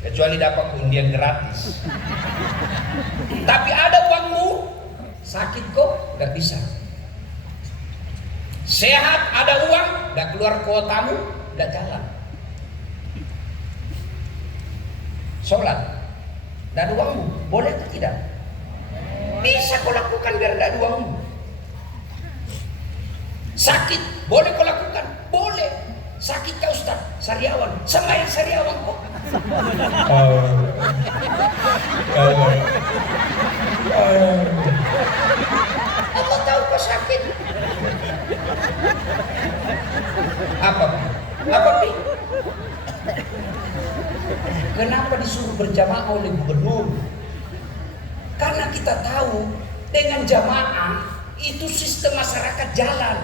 kecuali dapat undian gratis. Tapi ada uangmu, sakit kok nggak bisa. Sehat ada uang, nggak keluar kuotamu, nggak jalan. Sholat, nggak ada uangmu, boleh atau tidak? Bisa kau lakukan biar nggak ada uangmu. Sakit, boleh kau lakukan? Boleh. Sakit kau Ustaz, sariawan, sembahyang sariawan kok. Allah tahu kau sakit. Apa? Pi? Kenapa disuruh berjamaah oleh gubernur? Karena kita tahu dengan jamaah itu sistem masyarakat jalan.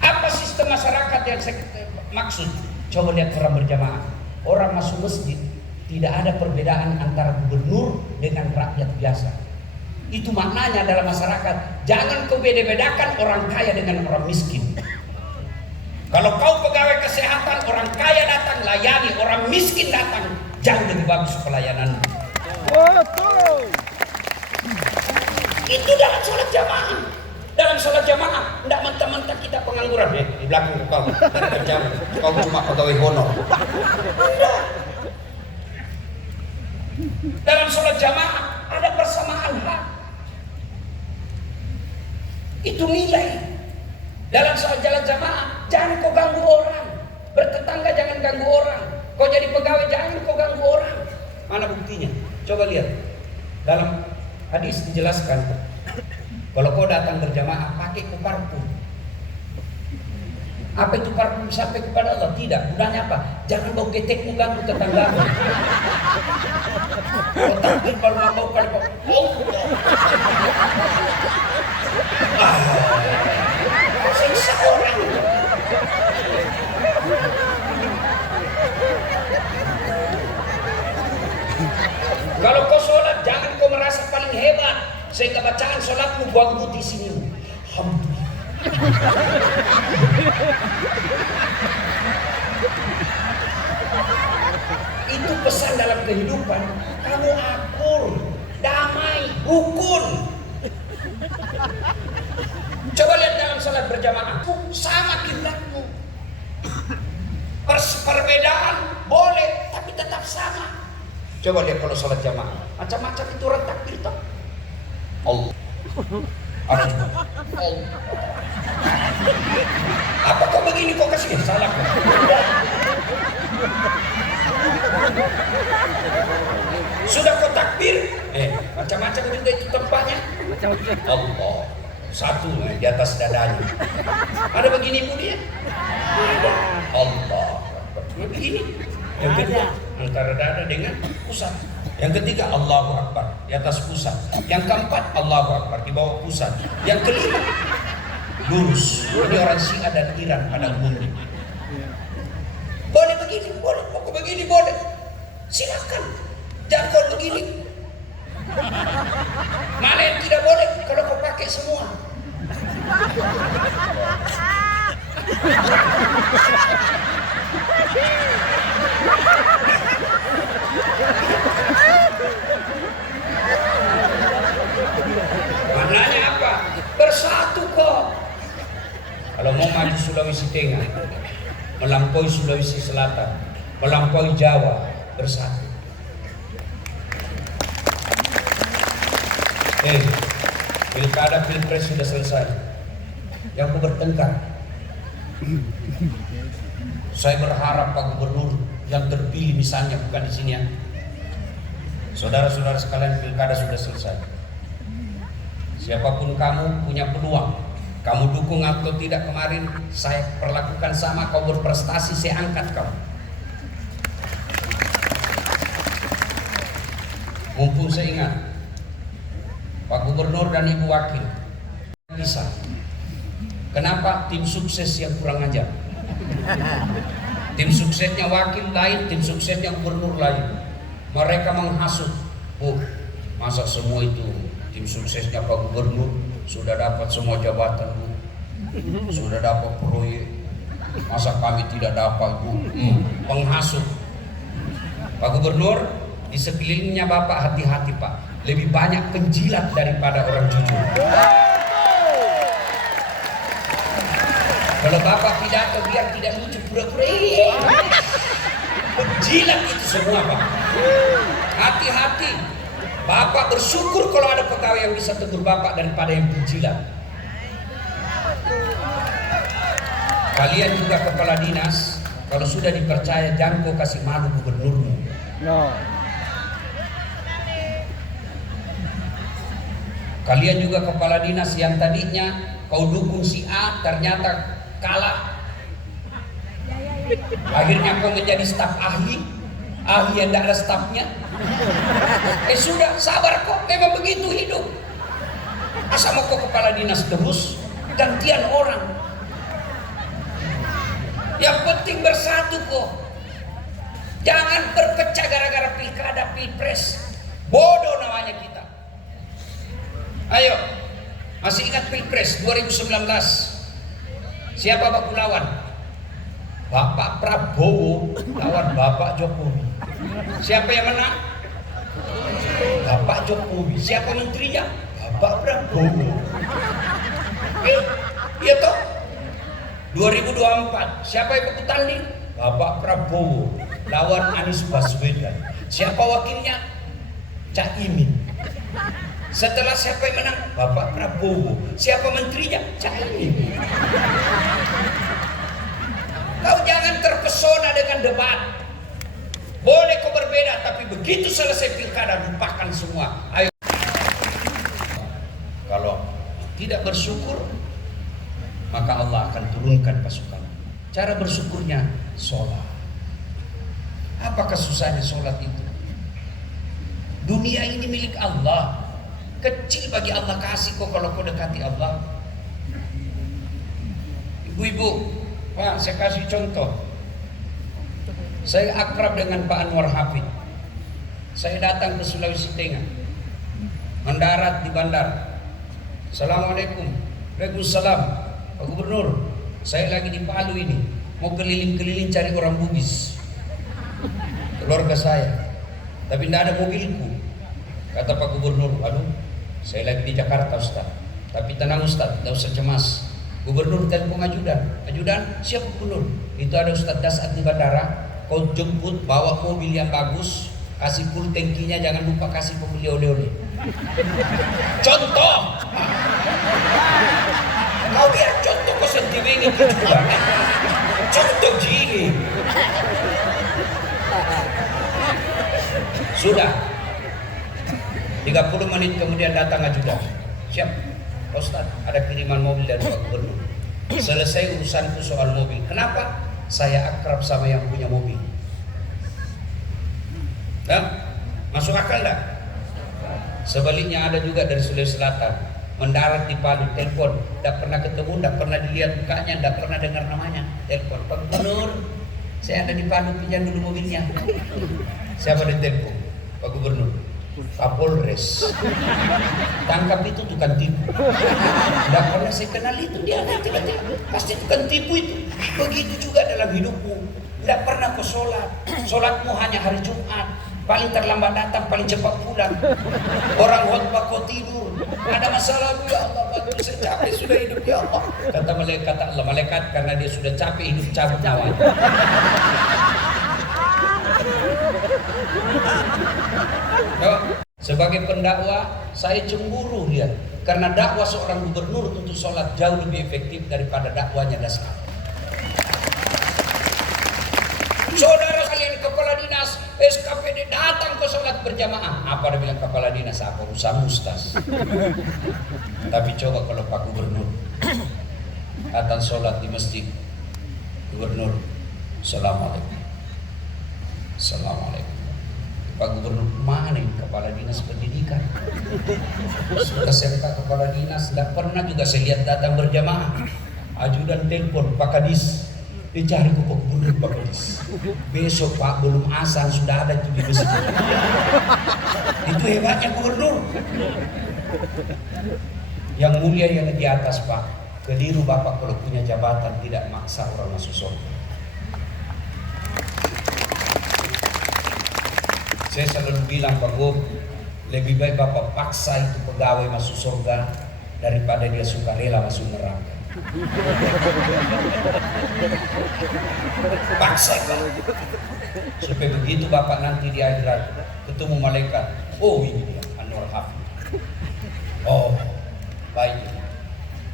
Apa sistem masyarakat yang saya maksud? Coba lihat orang berjamaah. Orang masuk masjid tidak ada perbedaan antara gubernur dengan rakyat biasa. Itu maknanya dalam masyarakat. Jangan kau beda-bedakan orang kaya dengan orang miskin. Kalau kau pegawai kesehatan, orang kaya datang layani, orang miskin datang, jauh lebih bagus pelayananmu. Itu dalam sholat jamaah. Dalam sholat jamaah, tidak mentah-mentah kita pengangguran. Di belakang kau, dari kerja, kau cuma pegawai honor. Tidak. Dalam sholat jamaah ada persamaan hak. Itu nilai. Dalam sholat jalan jamaah, jangan kau ganggu orang. Bertetangga jangan ganggu orang. Kau jadi pegawai jangan kau ganggu orang. Mana buktinya? Coba lihat. Dalam hadis dijelaskan, kalau kau datang berjamaah pakai parfum. Apa itu parfum sampai kepada Allah? Tidak. Gunanya apa? Jangan bau ketekmu ganggu tetanggamu. Kalau takbir baru bau kali bau. Siksa orang. Kalau kau sholat jangan kau merasa paling hebat sehingga bacaan sholatmu buang putih sini. Alhamdulillah. Itu pesan dalam kehidupan. Kamu akur, damai, rukun. Coba lihat dalam salat berjamaah, sama kiblatmu. Perbedaan boleh, tapi tetap sama. Coba lihat kalau salat jamaah, macam-macam itu orang takbir toh. Allah. Ada juga. Allah. Apa kau begini kau kasih salah? Sudah kau takbir, macam-macam juga itu tempatnya. Allah. Satu di atas dadanya. Ada begini pun dia. Allah. Begini. Yang kedua antara dada dengan pusat. Yang ketiga Allahu Akbar di atas pusat. Yang keempat Allahu Akbar di bawah pusat. Yang kelima lurus. Ini orang Syiah dan Iran pada umumnya. Boleh begini, boleh. Pokok begini boleh. Silakan. Jangan kau begini. Mana yang tidak boleh kalau kau pakai semua. Maknanya apa? Bersatu kok. Kalau mau maju Sulawesi Tengah, melampaui Sulawesi Selatan, melampaui Jawa, bersatu. Pilkada pilpres sudah selesai. Yang ku bertengkar, saya berharap Pak Gubernur yang terpilih misalnya bukan di sini ya. Saudara-saudara sekalian, pilkada sudah selesai. Siapapun kamu punya peluang, kamu dukung atau tidak kemarin saya perlakukan sama, kau berprestasi saya angkat kau. Mumpung saya ingat Pak Gubernur dan Ibu Wakil bisa. Kenapa? Tim sukses yang kurang ajar. Tim suksesnya wakil lain, tim suksesnya gubernur lain. Mereka menghasut. Masa semua itu tim suksesnya Pak Gubernur sudah dapat semua jabatan, Bu. Sudah dapat proyek. Masa kami tidak dapat, Bu? Penghasut. Pak Gubernur, di sekelilingnya Bapak hati-hati Pak, lebih banyak penjilat daripada orang jujur. Kalau Bapak pidato biar tidak lucu, pura-pura penjilat itu semua Pak. Hati-hati. Bapak bersyukur kalau ada pegawai yang bisa tegur Bapak daripada yang penjilat. Kalian juga kepala dinas, kalau sudah dipercaya jangan kau kasih malu gubernurmu. No. Kalian juga kepala dinas yang tadinya kau dukung si A, ternyata kalah. Akhirnya kau menjadi staf ahli yang tidak ada stafnya. Sudah, sabar kok, memang begitu hidup. Masa mau kau kepala dinas terus, gantian orang. Yang penting bersatu kok. Jangan berpecah gara-gara pilkada, pilpres. Bodoh namanya kita. Ayo, masih ingat pilpres 2019? Siapa baku lawan? Bapak Prabowo lawan Bapak Jokowi. Siapa yang menang? Bapak Jokowi. Siapa menterinya? Bapak Prabowo. Iya toh? 2024 siapa yang baku tanding? Bapak Prabowo lawan Anies Baswedan. Siapa wakilnya? Caimin. Setelah siapa yang menang? Bapak Prabowo. Siapa menterinya? Caimin. Kau jangan terpesona dengan debat. Boleh kau berbeda, tapi begitu selesai pilkada lupakan semua. Ayo. Kalau tidak bersyukur, maka Allah akan turunkan pasukan. Cara bersyukurnya sholat. Apakah susahnya sholat itu? Dunia ini milik Allah. Kecil bagi Allah kasih kok kalau kau dekati Allah. Ibu-ibu, Pak, saya kasih contoh. Saya akrab dengan Pak Anwar Hafid. Saya datang ke Sulawesi Tengah, mendarat di bandar. Assalamualaikum. Waalaikumsalam. Pak Gubernur, saya lagi di Palu ini, mau keliling-keliling cari orang Bugis, keluarga saya, tapi tidak ada mobilku. Kata Pak Gubernur, aduh, saya lagi di Jakarta Ustaz. Tapi tenang Ustaz, tidak usah cemas. Gubernur telepon ajudan, siap Gubernur. Itu ada Ustaz Dasat di bandara. Kau jemput, bawa mobil yang bagus, kasih full tangkinya, jangan lupa kasih pembeli oleh-oleh. Contoh. Kau biar contoh kau sentimengi juga. Contoh gini. Sudah 30 menit kemudian datang ajudan. Siap Ustaz, ada kiriman mobil dari Pak Gubernur. Selesai urusanku soal mobil. Kenapa? Saya akrab sama yang punya mobil. Nah, masuk akal enggak? Sebaliknya ada juga dari Sulawesi Selatan, mendarat di Palu, telepon, tidak pernah ketemu, tidak pernah dilihat mukanya, tidak pernah dengar namanya. Telepon, Pak Gubernur, saya ada di Palu, pinjam dulu mobilnya. Siapa di telepon? Pak Gubernur. Kapolres. Tangkap itu tukang tipu. Tidak pernah saya kenal itu, dia tiba-tiba pasti tukang tipu itu. Begitu juga dalam hidupmu. Tidak pernah kau sholat. Sholatmu hanya hari Jumat. Paling terlambat datang, paling cepat pulang. Orang khotbah kau tidur. Ada masalah, ya Allah, bantu saya capek sudah hidup, ya Allah. Kata Allah, malaikat karena dia sudah capek hidup cabut nyawanya. Sebagai pendakwah, saya cemburu dia karena dakwah seorang gubernur untuk sholat jauh lebih efektif daripada dakwanya Daskal. Saudara kalian kepala dinas SKPD datang ke sholat berjamaah. Apa dia bilang kepala dinas? Apa urusan Ustaz? Tapi coba kalau Pak Gubernur datang sholat di masjid, Gubernur, Assalamualaikum. Assalamualaikum. Pak Gubernur, mana ini kepala dinas pendidikan? Sudah SMK kepala dinas, tidak pernah juga saya lihat datang berjamaah. Ajudan telepon, Pak Kadis, dicari ke Pak Gubernur, Pak Kadis. Besok Pak, belum azan sudah ada itu di masjid. Itu hebatnya Gubernur. Yang mulia yang di atas Pak, keliru Bapak kalau punya jabatan tidak maksa orang masuk surga. Saya selalu bilang Pak Bob, lebih baik Bapak paksa itu pegawai masuk surga daripada dia sukarela masuk neraka. Paksa Pak, supaya begitu Bapak nanti di akhirat ketemu malaikat, oh ini dia Anwar Hafid. Oh baik,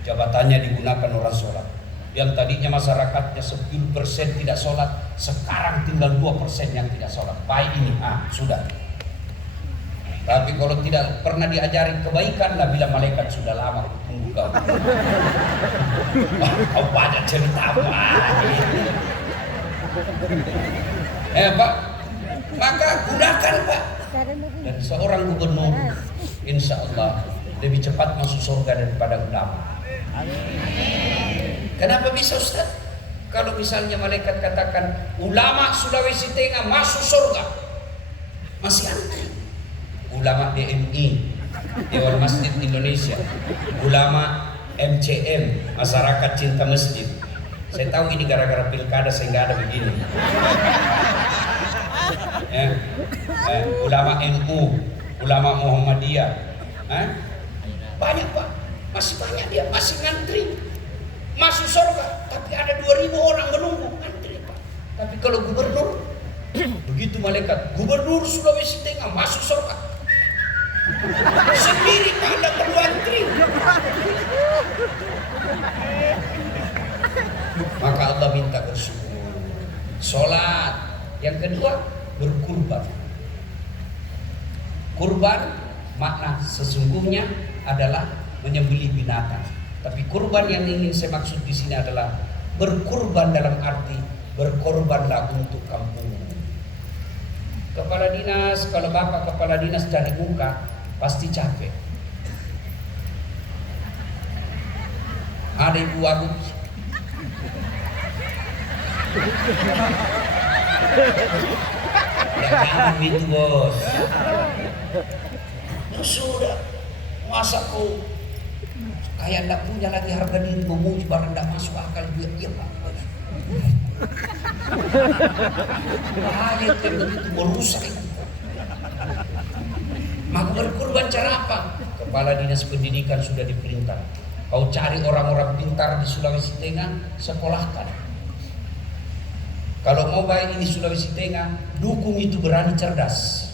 jabatannya digunakan orang sholat. Yang tadinya masyarakatnya 10% tidak sholat, sekarang tinggal 2% yang tidak sholat. Baik ini, sudah. Tapi kalau tidak pernah diajari kebaikan, lah bilang malaikat sudah lama tunggu kau. Kau banyak cerita apa? Pak, maka gunakan Pak. Dan seorang gubernur, insya Allah lebih cepat masuk surga daripada ulama. Kenapa bisa Ustaz? Kalau misalnya malaikat katakan ulama Sulawesi Tengah masuk surga, masih antri. Ulama DMI, Dewan Masjid Indonesia, ulama MCM, Masyarakat Cinta Masjid. Saya tahu ini gara-gara pilkada sehingga ada begini. Ulama NU, ulama Muhammadiyah, banyak Pak, masih banyak dia, masih ngantri masuk surga, tapi ada 2.000 orang menunggu antri Pak. Tapi kalau gubernur, begitu malaikat gubernur Sulawesi Tengah masuk surga, sendiri Pak, anda perlu antri. Maka Allah minta bersyukur, sholat. Yang kedua, berkurban. Kurban makna sesungguhnya adalah menyembelih binatang. Tapi kurban yang ingin saya maksud di sini adalah berkurban dalam arti berkorbanlah untuk kampung. Kepala dinas, kalau Bapak kepala dinas cari muka pasti capek. Ada Ibu Agus. Ya kamu itu bos. Sudah, masa kau kayak tidak punya lagi harga diri, memuji barang tidak masuk akal dia Pak. Bahaya yang begitu merusak itu. Maka berkorban cara apa? Kepala dinas pendidikan sudah diperintah, kau cari orang-orang pintar di Sulawesi Tengah, sekolahkan. Kalau mau baik ini Sulawesi Tengah, dukung itu berani cerdas.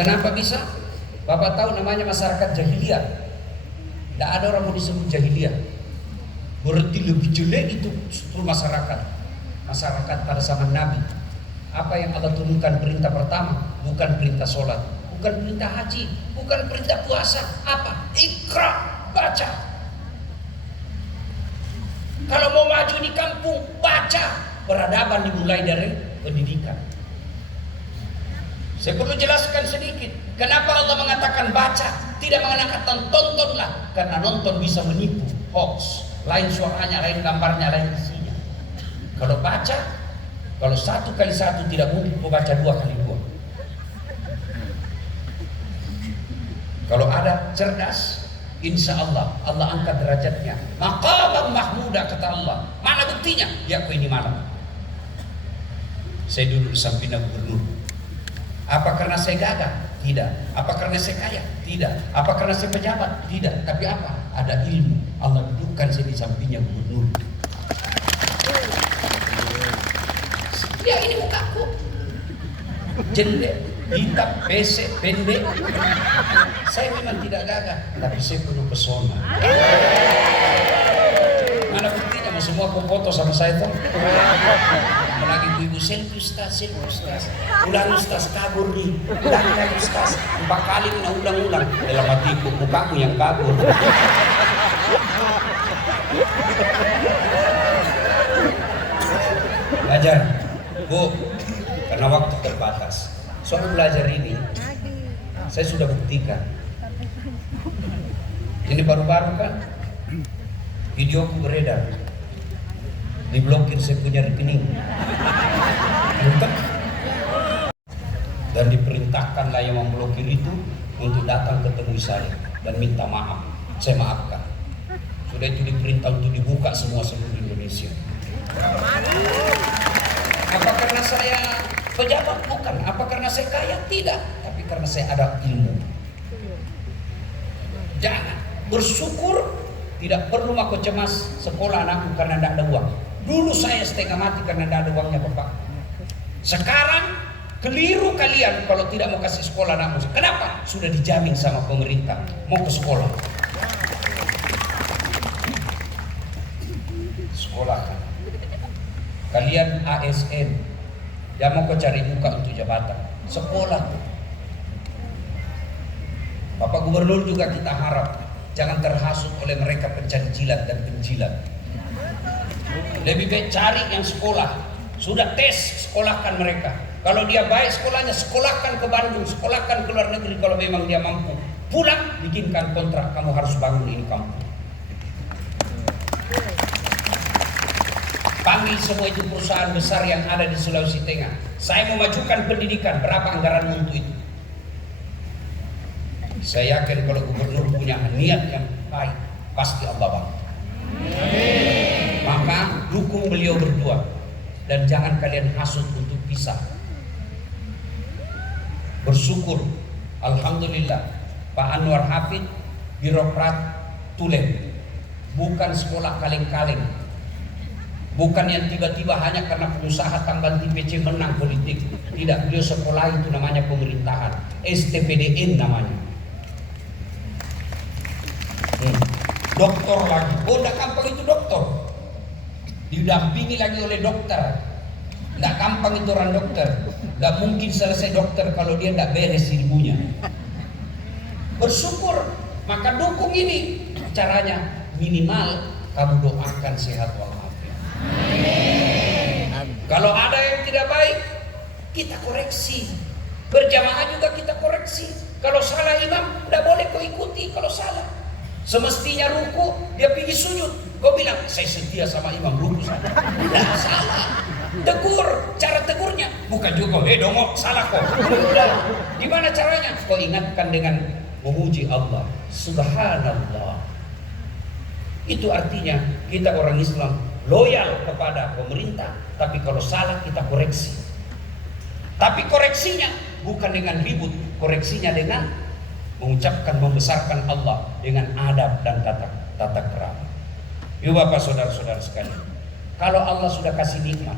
Kenapa bisa? Bapak tahu namanya masyarakat jahiliyah. Tidak ada orang mau disebut jahiliyah. Berarti lebih jelek itu struktur masyarakat. Masyarakat pada zaman Nabi. Apa yang Allah turunkan perintah pertama? Bukan perintah sholat, bukan perintah haji, bukan perintah puasa. Apa? Iqra, baca. Kalau mau maju di kampung, baca. Peradaban dimulai dari pendidikan. Saya perlu jelaskan sedikit. Kenapa Allah mengatakan baca, tidak mengatakan tontonlah? Karena nonton bisa menipu, hoax. Lain suaranya, lain gambarnya, lain isinya. Kalau baca, kalau 1 kali 1 tidak mungkin kau baca 2 kali 2. Kalau ada cerdas, insya Allah Allah angkat derajatnya. Maqaman mahmuda kata Allah. Mana buktinya? Ya kau ini malam. Saya duduk di samping gubernur. Apa karena saya gagah? Tidak. Apa karena saya kaya? Tidak. Apa karena saya pejabat? Tidak. Tapi apa? Ada ilmu. Allah dudukkan saya di sampingnya gubernur. Ya ini mukaku. Jendek, hitam, pesek, pendek. Saya memang tidak gagah, tapi saya penuh pesona. Mana buktinya? Mau semua foto sama saya tuh. Lagi ibu selfie Ustaz. Ulang Ustaz kabur nih. Ulang Ustaz. 4 kali ulang. Dalam hatiku mukamu yang kabur. Belajar, Bu, karena waktu terbatas. Soal belajar ini, saya sudah buktikan. Ini baru-baru kan, videoku beredar. Diblokir saya punya rekening. Dan diperintahkanlah yang memblokir itu untuk datang ketemu saya dan minta maaf. Saya maafkan. Sudah itu diperintah untuk dibuka semua seluruh Indonesia. karena saya pejabat? Bukan. Apa karena saya kaya? Tidak. Tapi karena saya ada ilmu. Jangan. Bersyukur, tidak perlu aku cemas sekolah anakku karena tidak ada uang. Dulu saya setengah mati karena tidak ada uangnya Bapak. Sekarang keliru kalian kalau tidak mau kasih sekolah anakmu. Kenapa? Sudah dijamin sama pemerintah mau ke sekolah. Sekolahkan. Kalian ASN, ya mau kau cari muka untuk jabatan, sekolah. Bapak Gubernur juga kita harap jangan terhasut oleh mereka pencari jilat dan penjilat. Lebih baik cari yang sekolah. Sudah tes, sekolahkan mereka. Kalau dia baik sekolahnya, sekolahkan ke Bandung, sekolahkan ke luar negeri kalau memang dia mampu. Pulang, bikinkan kontrak, kamu harus bangun ini kampung. Panggil semua itu perusahaan besar yang ada di Sulawesi Tengah. Saya mau majukan pendidikan, berapa anggaran untuk itu? Saya yakin kalau gubernur punya niat yang baik, pasti Allah bantu. Maka dukung beliau berdua dan jangan kalian hasut untuk pisah. Bersyukur, alhamdulillah, Pak Anwar Hafid birokrat tulen, bukan sekolah kaleng-kaleng, bukan yang tiba-tiba hanya karena pengusaha tambal TPC menang politik. Tidak, beliau sekolah itu namanya pemerintahan, STPDN namanya. Doktor lagi, oh tidak gampang itu dokter, didampingi lagi oleh dokter, tidak gampang itu orang dokter, tidak mungkin selesai dokter kalau dia tidak beres ilmunya. Bersyukur, maka dukung ini. Caranya minimal kamu doakan sehat walafiat. Kalau ada yang tidak baik, kita koreksi. Berjamaah juga kita koreksi. Kalau salah imam, tidak boleh kau ikuti kalau salah. Semestinya ruku, dia pergi sujud. Kau bilang, saya setia sama imam, ruku saja. Tidak salah. Tegur, cara tegurnya bukan juga, dongok, salah kok. Udah. Gimana caranya? Kau ingatkan dengan memuji Allah. Subhanallah. Itu artinya kita orang Islam loyal kepada pemerintah, tapi kalau salah kita koreksi. Tapi koreksinya bukan dengan ribut, koreksinya dengan mengucapkan, membesarkan Allah dengan adab dan tata krama. Yuk Bapak saudara-saudara sekalian, kalau Allah sudah kasih nikmat,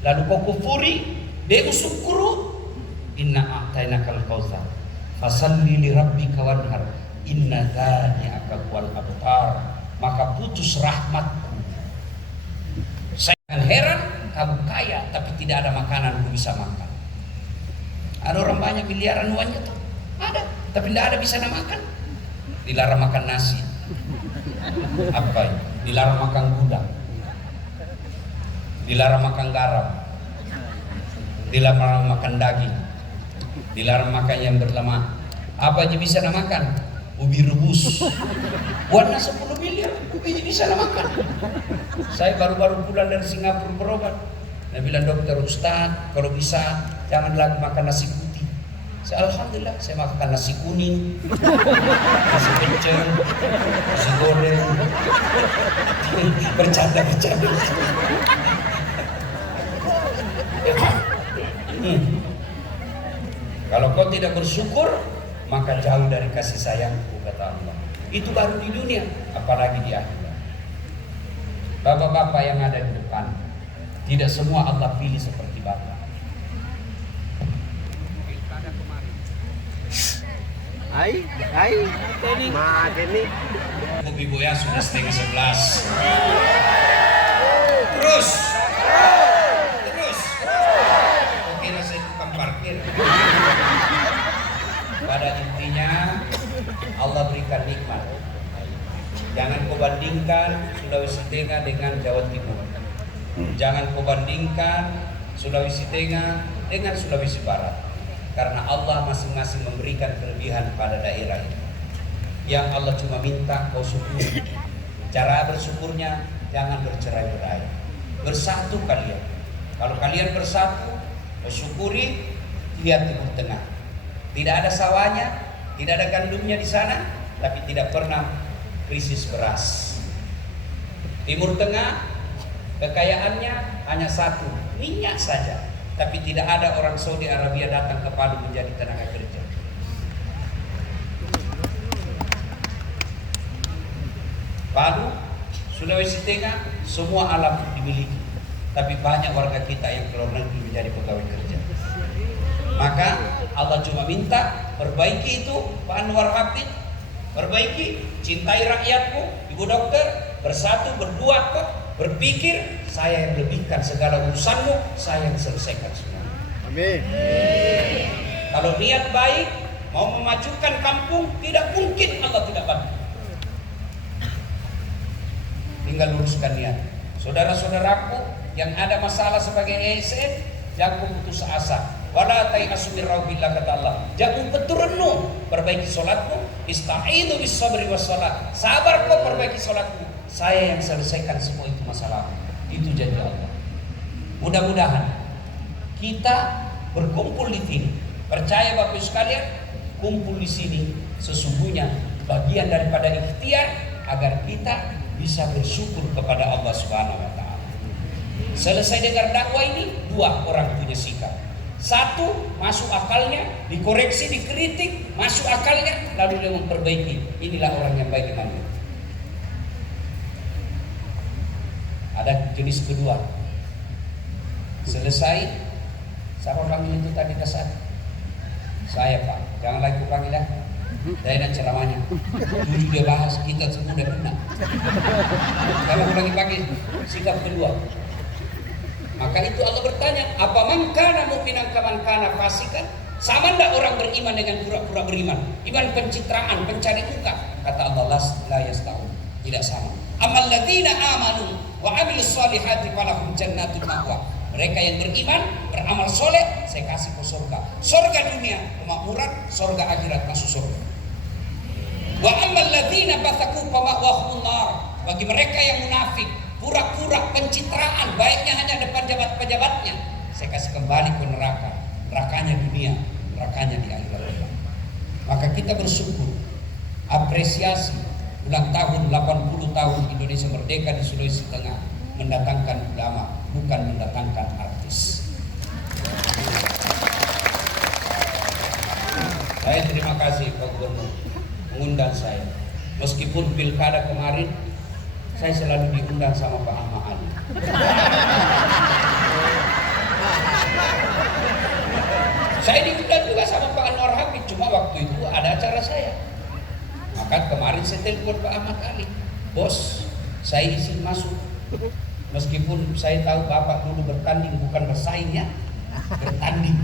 lalu kau kufuri, dia syukuru, inna a'tainakal kautsar, fasalli li rabbika wanhar, inna dzani'akal wal abtar, maka putus rahmatku. Saya heran kamu kaya tapi tidak ada makanan ku bisa makan. Ada orang banyak miliaran uangnya tuh, ada, tapi tidak ada bisa makan. Dilarang makan nasi, apa? Dilarang makan gudang, dilarang makan garam, dilarang makan daging, dilarang makan yang berlemak. Apa aja bisa makan? Ubi rebus, warna 10 miliar, ubi bisa makan. Saya baru-baru pulang dari Singapura berobat. Dia bilang, dokter Ustaz, kalau bisa jangan lagi makan nasi putih. Saya alhamdulillah, saya makan nasi kuning, nasi kencur, nasi goreng, bercanda. Kalau kau tidak bersyukur, maka jauh dari kasih sayangku, kata Allah. Itu baru di dunia, apalagi di akhirat. Bapak-bapak yang ada di depan, tidak semua Allah pilih seperti Bapak. Ibu ya sudah setengah 11. Terus. Oke, saya tukang parkir. Pada intinya Allah berikan nikmat. Jangan kau bandingkan Sulawesi Tengah dengan Jawa Timur. Jangan kau bandingkan Sulawesi Tengah dengan Sulawesi Barat. Karena Allah masing-masing memberikan kelebihan pada daerah itu. Yang Allah cuma minta kau syukuri. Cara bersyukurnya jangan bercerai-berai. Bersatu kalian. Kalau kalian bersatu, bersyukuri, lihat Timur Tengah. Tidak ada sawahnya, tidak ada gandumnya di sana, tapi tidak pernah krisis beras. Timur Tengah kekayaannya hanya satu, minyak saja. tapi tidak ada orang Saudi Arabia datang ke Palu menjadi tenaga kerja. Palu, Sulawesi Tengah, semua alam dimiliki, tapi banyak warga kita yang keluar negeri menjadi pegawai kerja. Maka Allah cuma minta perbaiki itu, Pak Anwar Hafid, perbaiki, cintai rakyatmu, Ibu Dokter, bersatu, berdua kok, berpikir saya yang lebihkan segala urusanmu, saya yang selesaikan semua. Amin. Kalau niat baik, mau memajukan kampung, tidak mungkin Allah tidak bantu. Tinggal luruskan niat. Saudara-saudaraku yang ada masalah sebagai ASN, jangan putus asa. Wala tayasu min rauhillah, kata Allah. Jangan keturunmu, perbaiki salatmu, istaizu bis sabri was salat. Sabar kok, perbaiki salatmu. Saya yang selesaikan semua itu masalah. Itu janji Allah. Mudah-mudahan kita berkumpul di sini. Percaya Bapak Ibu sekalian, kumpul di sini sesungguhnya bagian daripada ikhtiar agar kita bisa bersyukur kepada Allah Subhanahu wa taala. Selesai dengar dakwah ini, dua orang punya sikap. Satu, masuk akalnya, dikoreksi, dikritik, masuk akalnya, lalu dia memperbaiki. Inilah orang yang baik imannya. Ada jenis kedua. Selesai, siapa panggil itu tadi dasar? Saya Pak, jangan lagi panggil ya. Saya nak ceramahnya. Dulu dia bahas, kita semua udah kena. Kalau ulangi panggil, sikap kedua. Maka itu Allah bertanya, apa man kana mu'minan kaman kana fasikan? Sama enggak orang beriman dengan pura-pura beriman? Iman pencitraan, pencari muka. Kata Allah, la yastawi. Tidak sama. Amal ladzina amanu wa 'amilus solihati falahum jannatul ma'wa. Mereka yang beriman, beramal soleh, saya kasih ke surga. Surga dunia, kemakmuran, surga akhirat, masuk surga. Wa ammal ladzina basaku fama'wahum nar. Bagi mereka yang munafik, pura-pura pencitraan, baiknya hanya depan pejabatnya, saya kasih kembali ke neraka. Nerakanya dunia, nerakanya di akhirat. Maka kita bersyukur, apresiasi ulang tahun 80 tahun Indonesia merdeka di Sulawesi Tengah mendatangkan ulama, bukan mendatangkan artis. Saya terima kasih Pak Gubernur mengundang saya. Meskipun pilkada kemarin saya selalu diundang sama Pak Ahmad Ali. Saya diundang juga sama Pak Anwar Hafid, cuma waktu itu ada acara saya. Maka kemarin saya telepon Pak Ahmad Ali, bos, saya izin masuk. Meskipun saya tahu Bapak dulu bertanding, bukan bersaing ya, bertanding.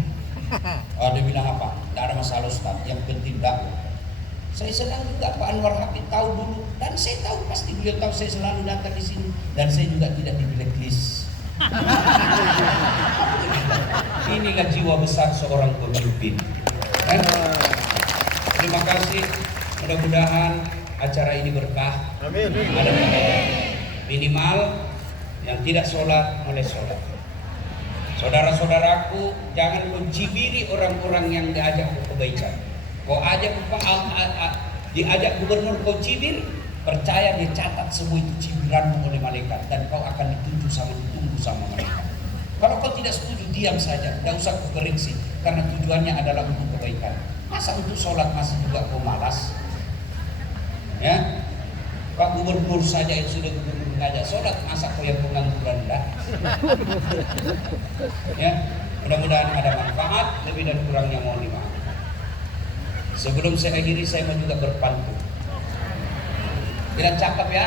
Oh, dia bilang apa? Tidak ada masalah Ustaz, yang penting dakwah. Saya senang juga Pak Anwar Hafid tahu dulu, dan saya tahu pasti beliau tahu saya selalu datang di sini, dan saya juga tidak di blacklist. Inilah jiwa besar seorang pemimpin. Terima kasih. Mudah-mudahan acara ini berkah. Amin. Ada minimal yang tidak sholat mulai sholat. Saudara-saudaraku, jangan mencibiri orang-orang yang diajak ke kebaikan. Kau diajak gubernur kau cibir, percaya dia catat semua itu cibiranmu oleh malaikat, dan kau akan ditunggu sama mereka. Kalau kau tidak setuju, diam saja, tidak usah kau koreksi, karena tujuannya adalah untuk kebaikan. Masa untuk sholat masih juga kau malas? Ya, Pak Gubernur saja yang sudah gubernur ngajak sholat, masa kau yang pengangguran dah? Ya, mudah-mudahan ada manfaat, lebih dan kurangnya mohon dimaafkan. Sebelum saya akhiri, saya mau juga berpantun. Bilang cakep ya?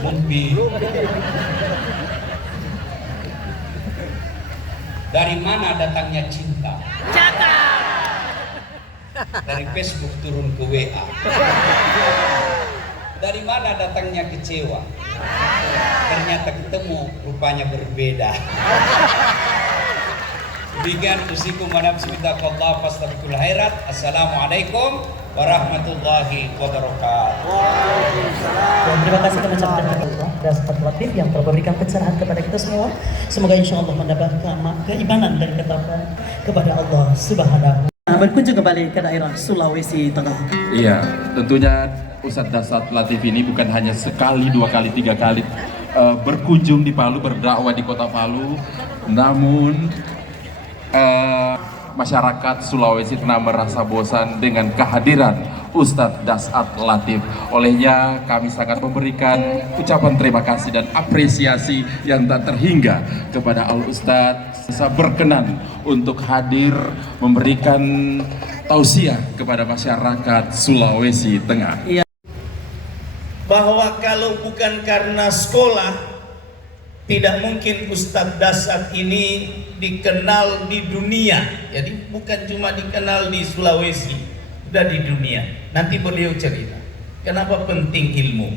Mumpi. Dari mana datangnya cinta? Cakep. Dari Facebook turun ke WA. Dari mana datangnya kecewa? Ternyata ketemu, rupanya berbeda. Demikian usikum wa nafsi bittaqwallah fastabiqul khairat. Assalamualaikum warahmatullahi wabarakatuh. Dan terima kasih kami ucapkan kepada Allah dan Ustaz Latif yang telah memberikan pencerahan kepada kita semua. Semoga insya Allah menambah keimanan dan ketakwaan kepada Allah Subhanahu. Berkunjung kembali ke daerah Sulawesi Tengah. Iya, tentunya Ustadz Dasat Latif ini bukan hanya sekali, dua kali, tiga kali berkunjung di Palu, berdakwah di kota Palu. Namun masyarakat Sulawesi Tengah merasa bosan dengan kehadiran Ustadz Dasat Latif. Olehnya kami sangat memberikan ucapan terima kasih dan apresiasi yang tak terhingga kepada Al Ustadz bisa berkenan untuk hadir memberikan tausiah kepada masyarakat Sulawesi Tengah. Bahwa kalau bukan karena sekolah, tidak mungkin Ustadz Dasat ini dikenal di dunia. Jadi bukan cuma dikenal di Sulawesi, sudah di dunia. Nanti beliau cerita kenapa penting ilmu.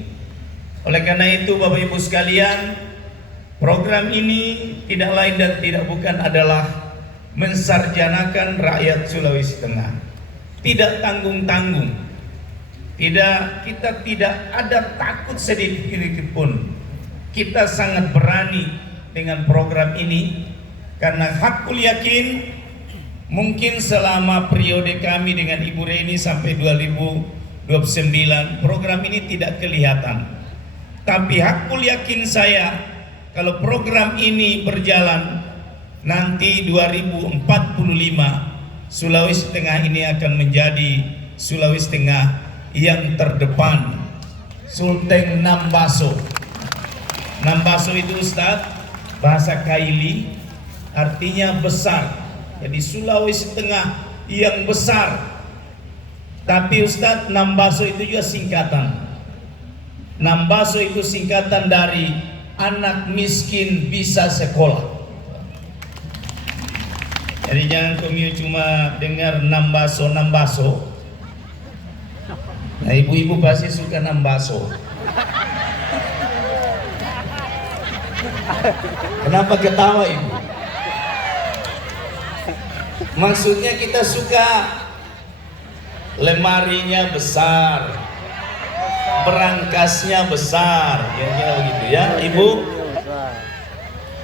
Oleh karena itu Bapak Ibu sekalian, program ini tidak lain dan tidak bukan adalah mensarjanakan rakyat Sulawesi Tengah. Tidak tanggung-tanggung. Kita tidak ada takut sedikit pun. Kita sangat berani dengan program ini karena hakul yakin mungkin selama periode kami dengan Ibu Reni sampai 2029 program ini tidak kelihatan. Tapi hakul yakin saya kalau program ini berjalan nanti 2045 Sulawesi Tengah ini akan menjadi Sulawesi Tengah yang terdepan. Sulteng Nambaso. Nambaso itu Ustadz, bahasa Kaili artinya besar. Jadi Sulawesi Tengah yang besar. Tapi Ustadz, Nambaso itu juga singkatan. Nambaso itu singkatan dari anak miskin bisa sekolah. Jadi jangan kamu cuma dengar Nambaso. Nah, ibu-ibu pasti suka Nambaso. Kenapa ketawa ibu? Maksudnya kita suka lemarinya besar, berangkasnya besar, kira-kira begitu ya ibu.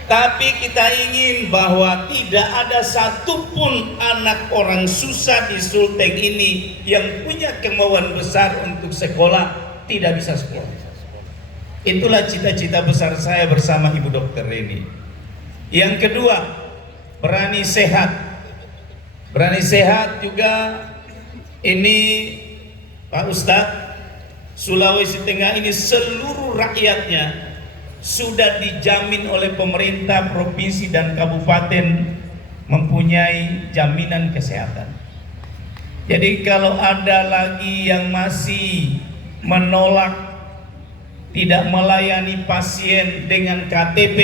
Tapi kita ingin bahwa tidak ada satupun anak orang susah di Sulteng ini yang punya kemauan besar untuk sekolah tidak bisa sekolah. Itulah cita-cita besar saya bersama Ibu Dokter Reni. Yang kedua, berani sehat. Berani sehat juga ini Pak Ustadz, Sulawesi Tengah ini seluruh rakyatnya sudah dijamin oleh pemerintah provinsi dan kabupaten mempunyai jaminan kesehatan. Jadi kalau ada lagi yang masih menolak tidak melayani pasien dengan KTP,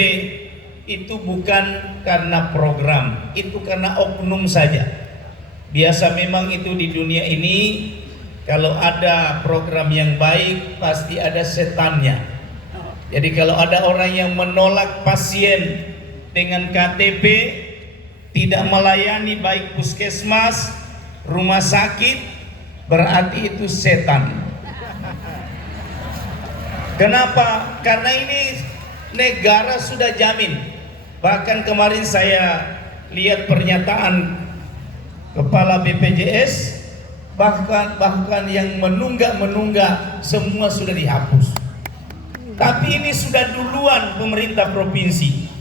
itu bukan karena program, itu karena oknum saja. Biasa memang itu di dunia ini, kalau ada program yang baik pasti ada setannya. Jadi kalau ada orang yang menolak pasien dengan KTP, tidak melayani baik puskesmas, rumah sakit, berarti itu setan. Kenapa? Karena ini negara sudah jamin. Bahkan kemarin saya lihat pernyataan Kepala BPJS, bahkan yang menunggak semua sudah dihapus. Tapi ini sudah duluan pemerintah provinsi,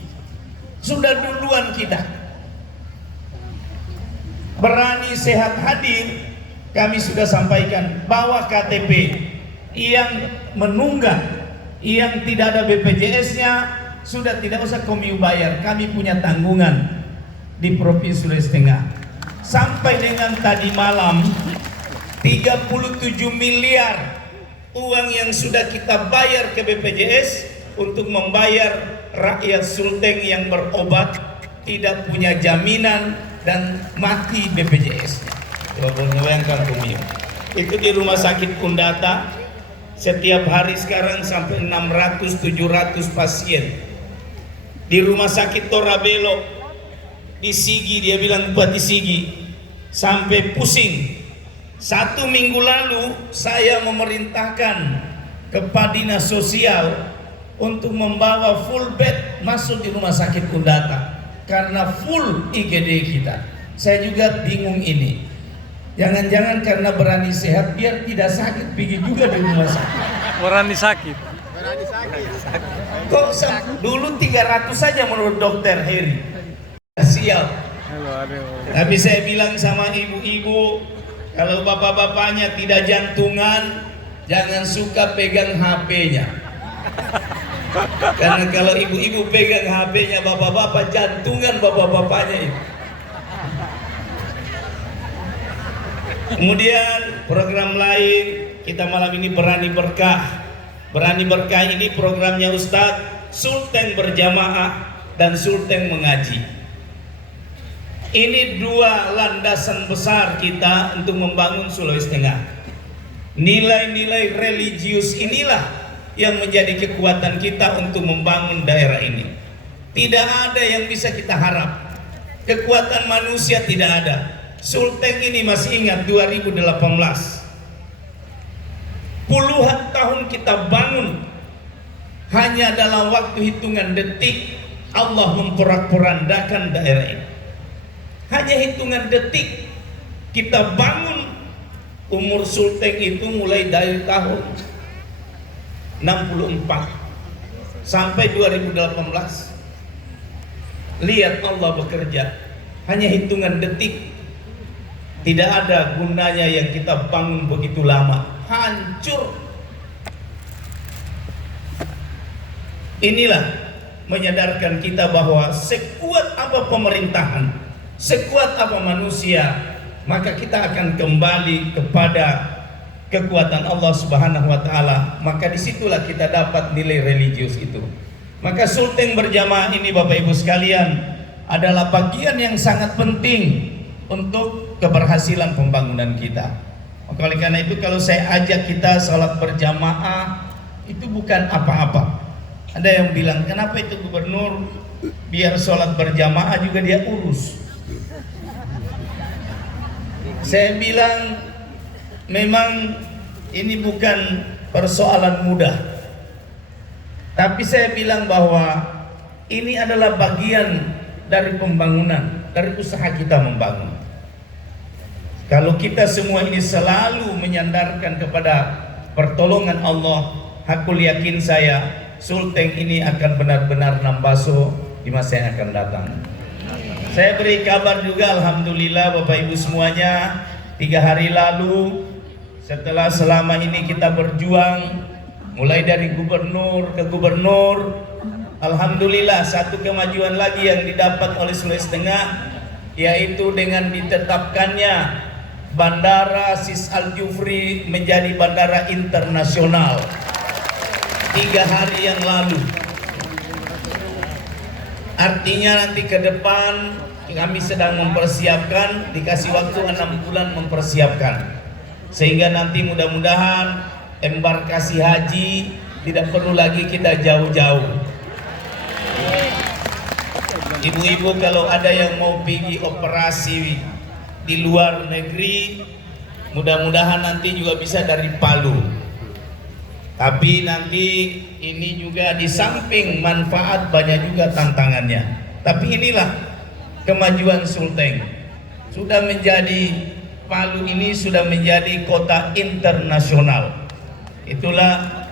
sudah duluan kita. Berani sehat hadir, kami sudah sampaikan bahwa KTP yang menunggak, yang tidak ada BPJS-nya, sudah tidak usah kami bayar. Kami punya tanggungan di Provinsi Sulawesi Tengah. Sampai dengan tadi malam 37 miliar uang yang sudah kita bayar ke BPJS untuk membayar rakyat Sulteng yang berobat tidak punya jaminan dan mati BPJS-nya. Coba bayangkan kami. Itu di Rumah Sakit Kundata. Setiap hari sekarang sampai 600-700 pasien. Di Rumah Sakit Torabelo, di Sigi, dia bilang Bupati Sigi, sampai pusing. 1 minggu lalu saya memerintahkan kepada Dinas Sosial untuk membawa full bed masuk di Rumah Sakit Kundata karena full IGD kita. Saya juga bingung ini. Jangan-jangan karena berani sehat biar tidak sakit, pergi juga di rumah sakit. Berani sakit. dulu 300 saja menurut dokter Heri. Siap. Tapi saya bilang sama ibu-ibu, kalau bapak-bapaknya tidak jantungan, jangan suka pegang HP-nya. Karena kalau ibu-ibu pegang HP-nya bapak-bapak, jantungan bapak-bapaknya itu. Kemudian program lain, kita malam ini Berani Berkah. Berani Berkah ini programnya Ustadz Sultan berjamaah dan Sultan mengaji. Ini dua landasan besar kita untuk membangun Sulawesi Tengah. Nilai-nilai religius inilah yang menjadi kekuatan kita untuk membangun daerah ini. Tidak ada yang bisa kita harap. Kekuatan manusia tidak ada. Sultan ini masih ingat 2018. Puluhan tahun kita bangun, hanya dalam waktu hitungan detik Allah memporak-porandakan daerah ini. Hanya hitungan detik kita bangun. Umur Sultan itu mulai dari tahun 64 sampai 2018. Lihat Allah bekerja, hanya hitungan detik. Tidak ada gunanya yang kita bangun begitu lama, hancur. Inilah menyadarkan kita bahwa sekuat apa pemerintahan, sekuat apa manusia, maka kita akan kembali kepada kekuatan Allah Subhanahu wa taala. Maka disitulah kita dapat nilai religius itu. Maka Sultan berjamaah ini Bapak Ibu sekalian adalah bagian yang sangat penting untuk keberhasilan pembangunan kita. Maka oleh karena itu kalau saya ajak kita sholat berjamaah itu bukan apa-apa. Ada yang bilang kenapa itu gubernur biar sholat berjamaah juga dia urus. Saya bilang memang ini bukan persoalan mudah. Tapi saya bilang bahwa ini adalah bagian dari pembangunan, dari usaha kita membangun. Kalau kita semua ini selalu menyandarkan kepada pertolongan Allah, hakul yakin saya Sultan ini akan benar-benar nambaso di masa yang akan datang. Saya beri kabar juga, alhamdulillah Bapak Ibu semuanya, 3 hari lalu setelah selama ini kita berjuang mulai dari gubernur ke gubernur, alhamdulillah satu kemajuan lagi yang didapat oleh Sulawesi Tengah, yaitu dengan ditetapkannya Bandara Sis Al Jufri menjadi bandara internasional 3 hari yang lalu. Artinya nanti ke depan kami sedang mempersiapkan, dikasih waktu 6 bulan mempersiapkan, sehingga nanti mudah-mudahan embarkasi haji tidak perlu lagi kita jauh-jauh. Ibu-ibu kalau ada yang mau pergi operasi di luar negeri, mudah-mudahan nanti juga bisa dari Palu. Tapi nanti ini juga di samping manfaat banyak juga tantangannya. Tapi inilah kemajuan Sultan. Sudah menjadi, Palu ini sudah menjadi kota internasional. Itulah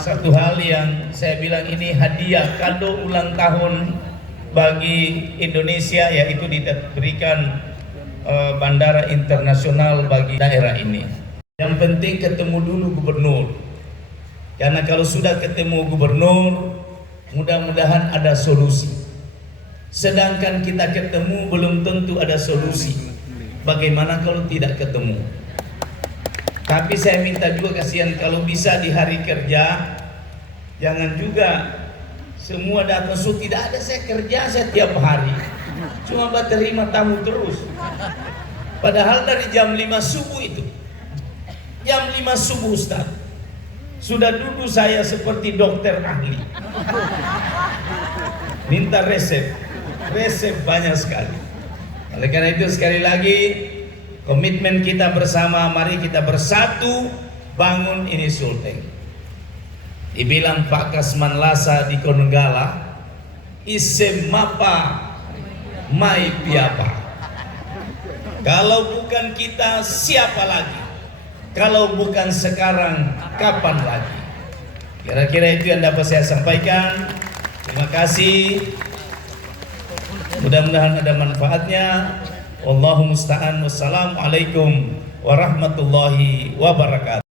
satu hal yang saya bilang ini hadiah kado ulang tahun bagi Indonesia, yaitu diberikan bandara internasional bagi daerah ini. Yang penting ketemu dulu gubernur. Karena kalau sudah ketemu gubernur, mudah-mudahan ada solusi. Sedangkan kita ketemu belum tentu ada solusi. Bagaimana kalau tidak ketemu? Tapi saya minta juga kasihan kalau bisa di hari kerja, jangan juga semua datang. So tidak ada, saya kerja saya tiap hari, cuma terima tamu terus. Padahal dari jam 5 subuh itu, jam 5 subuh Ustaz, sudah duduk saya seperti dokter ahli, minta resep banyak sekali. Oleh karena itu sekali lagi komitmen kita bersama, mari kita bersatu bangun ini Sultan. Dibilang Pak Kasman Lasa di Konenggala, isem mapa mai piapa. Kalau bukan kita siapa lagi? Kalau bukan sekarang kapan lagi? Kira-kira itu yang dapat saya sampaikan. Terima kasih. Mudah-mudahan ada manfaatnya. Wallahu musta'an. Wassalamualaikum warahmatullahi wabarakatuh.